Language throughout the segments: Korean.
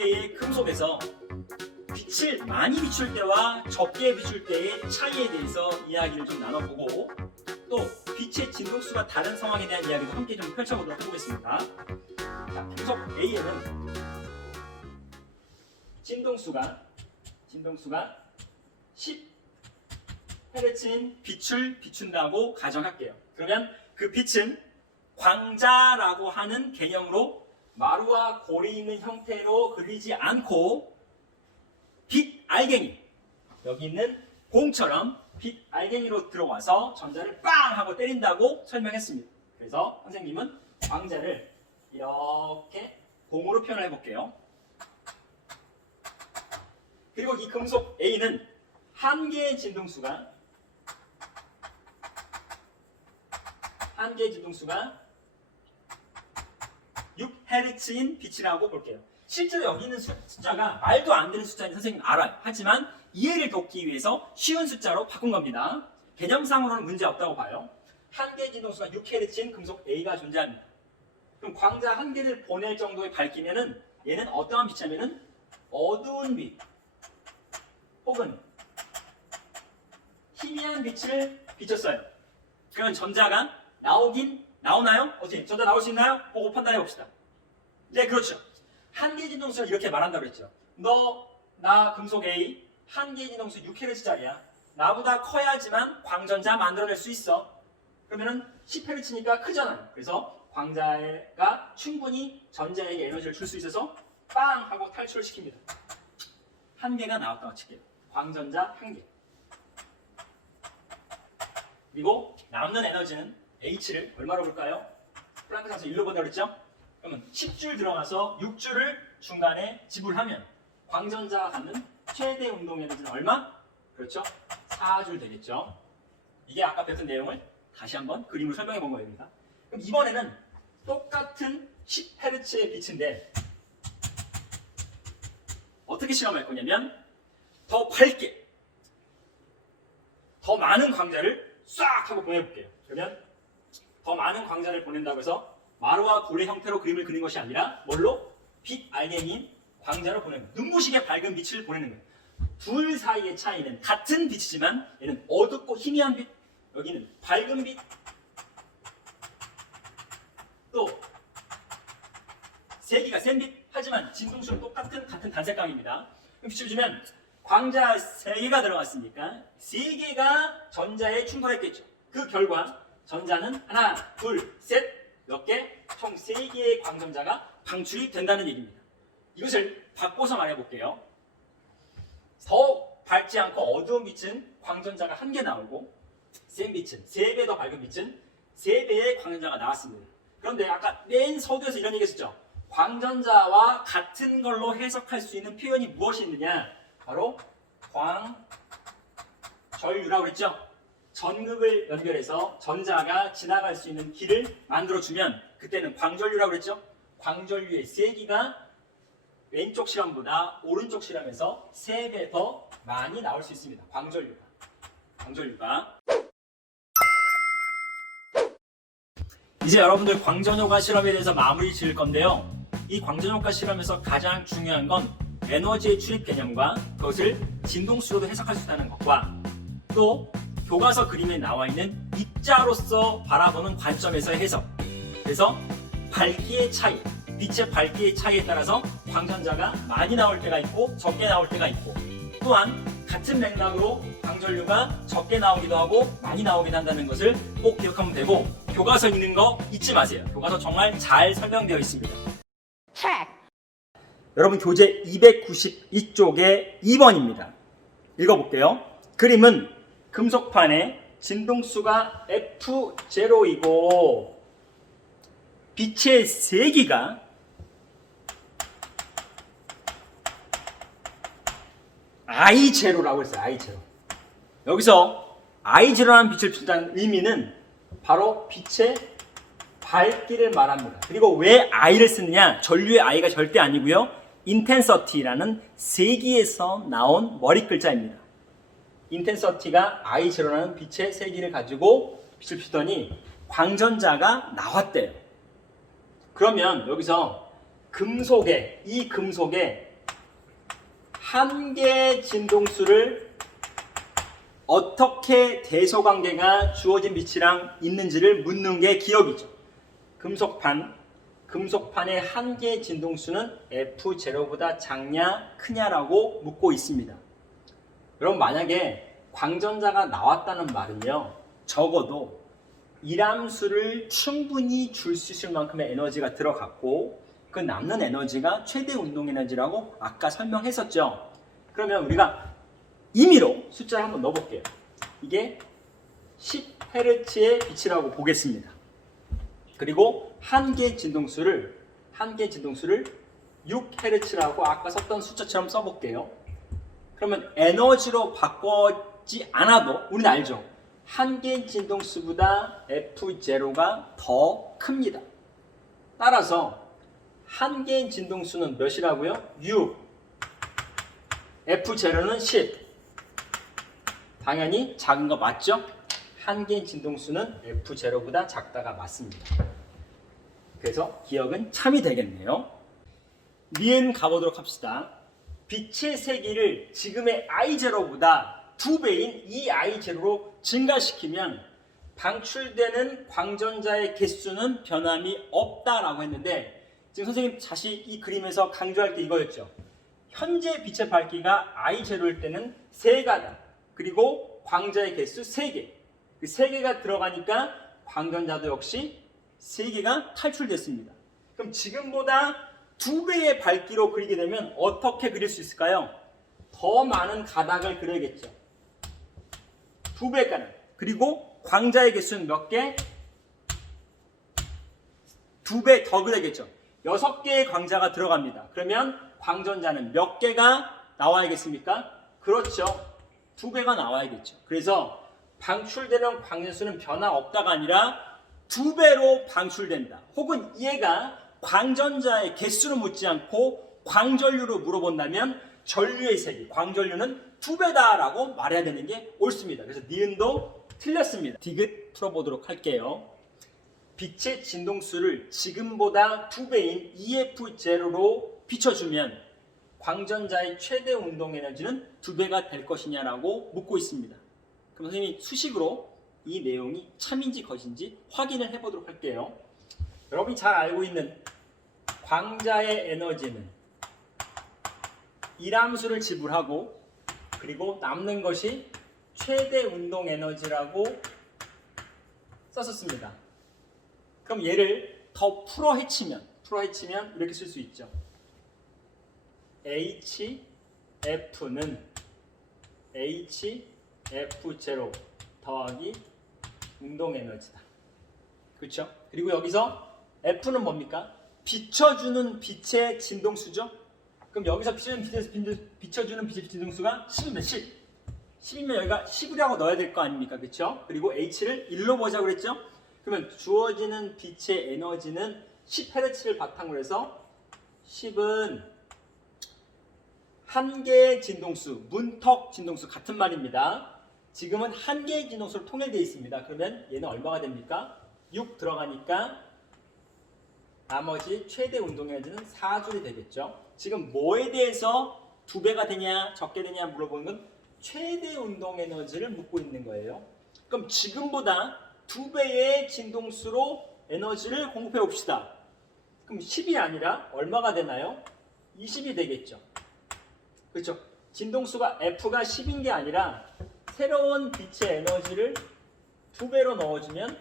개의 금속에서 빛을 많이 비출 때와 적게 비출 때의 차이에 대해서 이야기를 좀 나눠보고 또 빛의 진동수가 다른 상황에 대한 이야기도 함께 좀 펼쳐보도록 해보겠습니다. 자, 금속 A에는 진동수가 진동수가 10Hz인 빛을 비춘다고 가정할게요. 그러면 그 빛은 광자라고 하는 개념으로 마루와 골이 있는 형태로 그리지 않고 빛 알갱이 여기 있는 공처럼 빛 알갱이로 들어와서 전자를 빵 하고 때린다고 설명했습니다. 그래서 선생님은 광자를 이렇게 공으로 표현을 해볼게요. 그리고 이 금속 A는 한 개의 진동수가 한 개의 진동수가 6Hz인 빛이라고 볼게요. 실제로 여기 있는 수- 숫자가 말도 안 되는 숫자인 선생님 알아요. 하지만 이해를 돕기 위해서 쉬운 숫자로 바꾼 겁니다. 개념상으로는 문제 없다고 봐요. 한 개의 진동수가 6Hz인 금속 A가 존재합니다. 그럼 광자 한 개를 보낼 정도의 밝기면은 얘는 어떠한 빛이냐면은 어두운 빛 혹은 희미한 빛을 비췄어요. 그러면 전자가 나오긴 나오나요? 어떻게 전자 나올 수 있나요? 보고 판단해 봅시다. 네, 그렇죠. 한계 진동수를 이렇게 말한다고 그랬죠. 너, 나 금속 A, 한계 진동수 6Hz짜리야. 나보다 커야지만 광전자 만들어낼 수 있어. 그러면은 10Hz니까 크잖아요. 그래서 광자가 충분히 전자에게 에너지를 줄 수 있어서 빵 하고 탈출시킵니다. 한 개가 나왔다고 칠게요. 광전자 한 개. 그리고 남는 에너지는 H를 얼마로 볼까요? 플랑크 상수 1로 본다고 그랬죠? 그러면 10줄 들어가서 6줄을 중간에 지불하면 광전자가 갖는 최대 운동 에너지는 얼마? 그렇죠? 4줄 되겠죠? 이게 아까 배웠던 내용을 다시 한번 그림으로 설명해 본 거입니다. 그럼 이번에는 똑같은 10Hz의 빛인데 어떻게 실험할 거냐면 더 밝게 더 많은 광자를 싹 하고 보내볼게요. 그러면 더 많은 광자를 보낸다고 해서 마루와 골의 형태로 그림을 그린 것이 아니라 뭘로? 빛 알갱이인 광자로 보내는 거예요. 눈부시게 밝은 빛을 보내는 거예요. 둘 사이의 차이는 같은 빛이지만 얘는 어둡고 희미한 빛, 여기는 밝은 빛, 또 세기가 센 빛, 하지만 진동수는 똑같은 같은 단색감입니다. 그럼 빛을 주면 광자 3개가 들어갔으니까 3개가 전자에 충돌했겠죠. 그 결과 전자는 하나, 둘, 셋 몇 개? 총 3개의 광전자가 방출이 된다는 얘기입니다. 이것을 바꿔서 말해볼게요. 더 밝지 않고 어두운 빛은 광전자가 한 개 나오고 센 빛은 세배더 밝은 빛은 세 배의 광전자가 나왔습니다. 그런데 아까 맨 서두에서 이런 얘기 했었죠. 광전자와 같은 걸로 해석할 수 있는 표현이 무엇이 있느냐? 바로 광전류라고 그랬죠. 전극을 연결해서 전자가 지나갈 수 있는 길을 만들어주면 그때는 광전류라고 그랬죠. 광전류의 세기가 왼쪽 실험보다 오른쪽 실험에서 3배 더 많이 나올 수 있습니다. 광전류가. 광전류가. 이제 여러분들 광전효과 실험에 대해서 마무리 지을 건데요. 이 광전효과 실험에서 가장 중요한 건 에너지의 출입 개념과 그것을 진동수로도 해석할 수 있다는 것과 또 교과서 그림에 나와 있는 입자로서 바라보는 관점에서의 해석. 그래서 밝기의 차이, 빛의 밝기의 차이에 따라서 광전자가 많이 나올 때가 있고 적게 나올 때가 있고 또한 같은 맥락으로 광전류가 적게 나오기도 하고 많이 나오긴 한다는 것을 꼭 기억하면 되고 교과서 있는 거 잊지 마세요. 교과서 정말 잘 설명되어 있습니다. 여러분 교재 292쪽에 2번입니다. 읽어볼게요. 그림은 금속판에 진동수가 F0이고 빛의 세기가 I0라고 했어요. I0. 여기서 I0라는 빛을 비춘다는 의미는 바로 빛의 밝기를 말합니다. 그리고 왜 I를 쓰느냐? 전류의 I가 절대 아니고요. 인텐서티라는 세기에서 나온 머리 글자입니다. 인텐서티가 I0라는 빛의 세기를 가지고 빛을 비추더니 광전자가 나왔대요. 그러면 여기서 금속에 이 금속에 한계 진동수를 어떻게 대소관계가 주어진 빛이랑 있는지를 묻는 게 기억이죠. 금속판, 금속판의 한계 진동수는 F0보다 작냐 크냐라고 묻고 있습니다. 여러분 만약에 광전자가 나왔다는 말은요. 적어도 이람수를 충분히 줄 수 있을 만큼의 에너지가 들어갔고 그 남는 에너지가 최대 운동 에너지라고 아까 설명했었죠. 그러면 우리가 임의로 숫자를 한번 넣어볼게요. 이게 10Hz의 빛이라고 보겠습니다. 그리고 한계 진동수를 한계 진동수를 6Hz라고 아까 썼던 숫자처럼 써볼게요. 그러면 에너지로 바꿔지 않아도 우리는 알죠. 한계 진동수보다 F0가 더 큽니다. 따라서 한계 진동수는 몇이라고요? 6. F0는 10. 당연히 작은 거 맞죠? 한계 진동수는 F0보다 작다가 맞습니다. 그래서 기억은 참이 되겠네요. 니은 가보도록 합시다. 빛의 세기를 지금의 I0보다 두 배인 이 I0로 증가시키면 방출되는 광전자의 개수는 변함이 없다라고 했는데 지금 선생님 다시 이 그림에서 강조할 게 이거였죠. 현재 빛의 밝기가 I0일 때는 세가다 그리고 광자의 개수 3개. 그 3개가 들어가니까 광전자도 역시 3개가 탈출됐습니다. 그럼 지금보다 두 배의 밝기로 그리게 되면 어떻게 그릴 수 있을까요? 더 많은 가닥을 그려야겠죠. 두 배 가닥. 그리고 광자의 개수는 몇 개? 두 배 더 그려야겠죠. 여섯 개의 광자가 들어갑니다. 그러면 광전자는 몇 개가 나와야겠습니까? 그렇죠. 두 배가 나와야겠죠. 그래서 방출되는 광전수는 변화 없다가 아니라 두 배로 방출된다. 혹은 얘가 광전자의 개수를 묻지 않고 광전류로 물어본다면 전류의 세기, 광전류는 두 배다라고 말해야 되는 게 옳습니다. 그래서 니은도 틀렸습니다. 디귿 풀어보도록 할게요. 빛의 진동수를 지금보다 두 배인 EF0로 비춰주면 광전자의 최대 운동 에너지는 두 배가 될 것이냐라고 묻고 있습니다. 그럼 선생님이 수식으로 이 내용이 참인지 거짓인지 확인을 해보도록 할게요. 여러분이 잘 알고 있는 광자의 에너지는 이람수를 지불하고 그리고 남는 것이 최대 운동 에너지라고 썼었습니다. 그럼 얘를 더 풀어 헤치면 풀어 헤치면 이렇게 쓸 수 있죠. HF는 HF0 더하기 운동 에너지다. 그렇죠? 그리고 여기서 F는 뭡니까? 비춰주는 빛의 진동수죠? 그럼 여기서 비춰주는 빛에서 빈- 비춰주는 빛의 진동수가 10이면 10. 10이면 여기가 10이라고 넣어야 될 거 아닙니까? 그렇죠? 그리고 H를 1로 보자고 그랬죠? 그러면 주어지는 빛의 에너지는 10Hz를 바탕으로 해서 10은 한 개의 진동수, 문턱 진동수 같은 말입니다. 지금은 한 개의 진동수로 통일되어 있습니다. 그러면 얘는 얼마가 됩니까? 6 들어가니까 나머지 최대 운동 에너지는 4줄이 되겠죠. 지금 뭐에 대해서 두 배가 되냐 적게 되냐 물어보는 건 최대 운동 에너지를 묻고 있는 거예요. 그럼 지금보다 두 배의 진동수로 에너지를 공급해 봅시다. 그럼 10이 아니라 얼마가 되나요? 20이 되겠죠. 그렇죠. 진동수가 F가 10인 게 아니라 새로운 빛의 에너지를 두 배로 넣어주면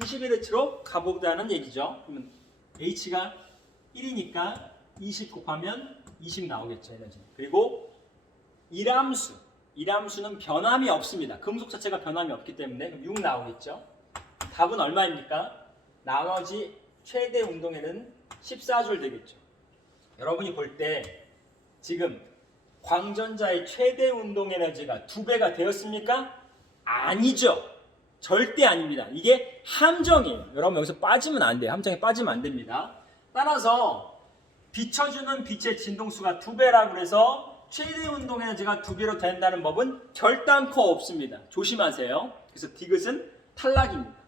21H로 가보자는 얘기죠. 그러면 H가 1이니까 20 곱하면 20 나오겠죠, 에너지. 그리고 이람수. 이람수는 변함이 없습니다. 금속 자체가 변함이 없기 때문에 그럼 6 나오겠죠. 답은 얼마입니까? 나머지 최대 운동에는 14줄 되겠죠. 여러분이 볼 때 지금 광전자의 최대 운동 에너지가 두 배가 되었습니까? 아니죠. 절대 아닙니다. 이게 함정이에요. 여러분 여기서 빠지면 안 돼요. 함정에 빠지면 안 됩니다. 따라서 비춰주는 빛의 진동수가 두 배라고 해서 최대 운동 에너지가 두 배로 된다는 법은 결단코 없습니다. 조심하세요. 그래서 디귿은 탈락입니다.